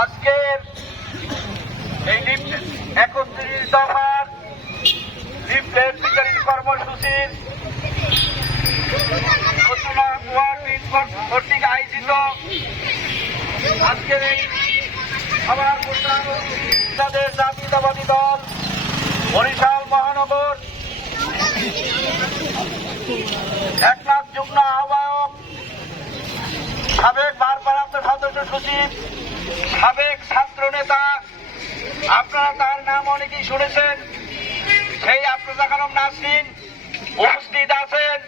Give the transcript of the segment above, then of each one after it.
আজকের এই একত্রিশ দফার লিফটের বিতরণ কর্মসূচির কর্তৃক আয়োজিত। আজকের এই প্রধান তাদের জাতীয়তাবাদী দল, বরিশাল মহানগর আহ্বায়ক সাবেক ভারপ্রাপ্ত সদস্য সচিব, সাবেক ছাত্র নেতা, আপনারা তার নাম অনেকেই শুনেছেন। সেই আফরোজা খানম নাসরিন উপস্থিত আছেন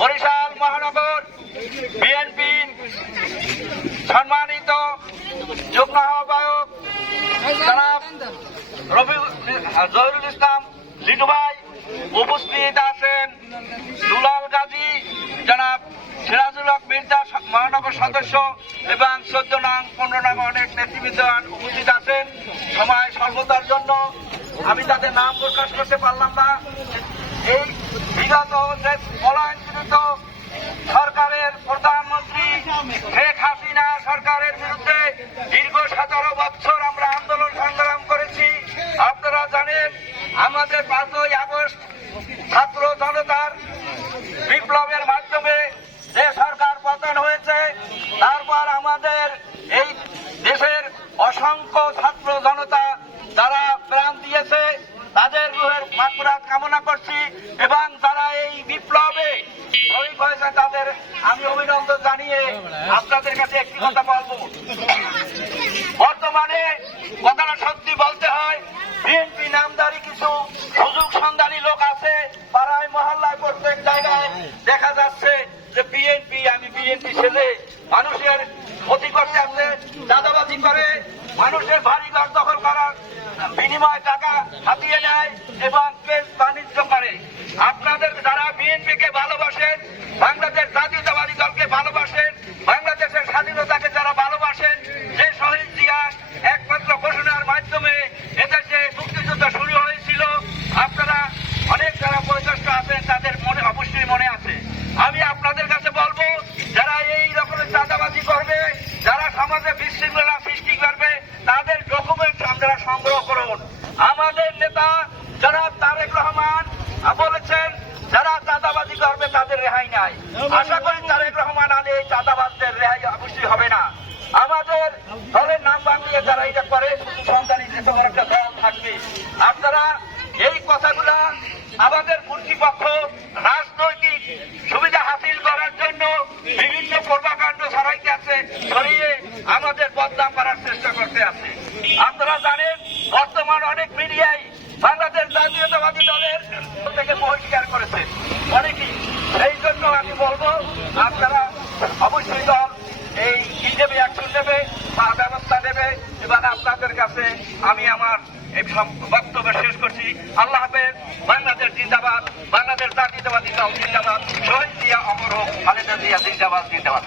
বরিশাল মহানগর বিএনপি সম্মানিত যুগ্ম আহ্বায়ক রবি জহিরুল ইসলাম লিটু ভাই উপস্থিত আছেন। দুলাল গাজী, জনাব মহানগর সদস্য এবং চোদ্দ নং, পনেরো নং অনেক নেতৃবৃন্দ উপস্থিত আছেন। সময় স্বল্পতার জন্য আমি তাদের নাম প্রকাশ করতে পারলাম না। এই বিগত যে পলায়নকৃত সরকারের প্রধানমন্ত্রী শেখ হাসিনা সরকারের বিরুদ্ধে দীর্ঘ সতেরো বছর আমরা আন্দোলন সংগ্রাম করেছি। আপনারা জানেন, আমাদের পাঁচই আগস্ট ছাত্র জনতার বিপ্লবের মাধ্যমে হয়েছে, তারপর আমাদের এই দেশের অসংখ্য ছাত্র জনতা যারা প্রাণ দিয়েছে, তাদের রুহের মাকড়াত কামনা করছি এবং যারা এই বিপ্লবে শহীদ হয়েছে তাদের আমি অভিনন্দন জানিয়ে আপনাদের কাছে একটি কথা বলব। বর্তমানে কথাটা সত্যি বলতে হয় মানুষের বাড়ি ঘর দখল করার বিনিময় টাকা হাতিয়ে নেয় এবং কেস বাণিজ্য করে। আপনাদের যারা বিএনপিকে ভালোবাসেন, বাংলাদেশ জাতীয়তাবাদী দলকে ভালোবাসেন, বাংলাদেশের স্বাধীনতাকে যারা ভালোবাসেন, যে শহীদ জিয়া একমাত্র ঘোষণার মাধ্যমে এদেশে মুক্তিযুদ্ধ শুরু হয়েছিল, আপনারা অনেক যারা বয়োজ্যেষ্ঠ আছেন, তাদের মনে, অবশ্যই মনে আছে। আমি আপনাদের কাছে বলব, যারা এই রকমের চাঁদাবাজি করবে, যারা সমাজে বিশৃঙ্খলা সৃষ্টি করবে তাদের ডকুমেন্ট আপনারা সংগ্রহ করুন আমাদের নেতা যারা তারেক রহমান বলেছেন, যারা চাঁদাবাজি করবে তাদের রেহাই নাই। আশা করি তারেক রহমান আলী এই চাঁদাবাজদের রেহাই অবশ্যই হবে না। আমাদের দলের নাম বানিয়ে যারা এটা করে, সন্তানী যেসব একটা দল থাকবে। আপনারা এই কথাগুলা আমাদের কর্তৃপক্ষ রাজনৈতিক সুবিধা হাসিল করার জন্য বিভিন্ন কর্মকাণ্ড ছড়াইতে আছে, ছড়িয়ে আমাদের বদনাম করার চেষ্টা করতে আছে। আপনারা জানেন, বর্তমান অনেক মিডিয়াই বাংলাদেশ জাতীয়তাবাদী দলের থেকে বহিষ্কার করেছে অনেকেই এই জন্য আমি বলব আপনারা অবশ্যই দল এই কি নেবে অ্যাকশন নেবে বা ব্যবস্থা নেবে এবং আপনাদের কাছে আমি আমার এই বক্তব্য শেষ করছি। আল্লাহ হাফেজ, বাংলাদেশ জিন্দাবাদ, বাংলাদেশ জাতীয়তাবাদী জিন্দাবাদ, শহীদ দিয়া অমর হোক, খালেদা জিয়া জিন্দাবাদ জিন্দাবাদ।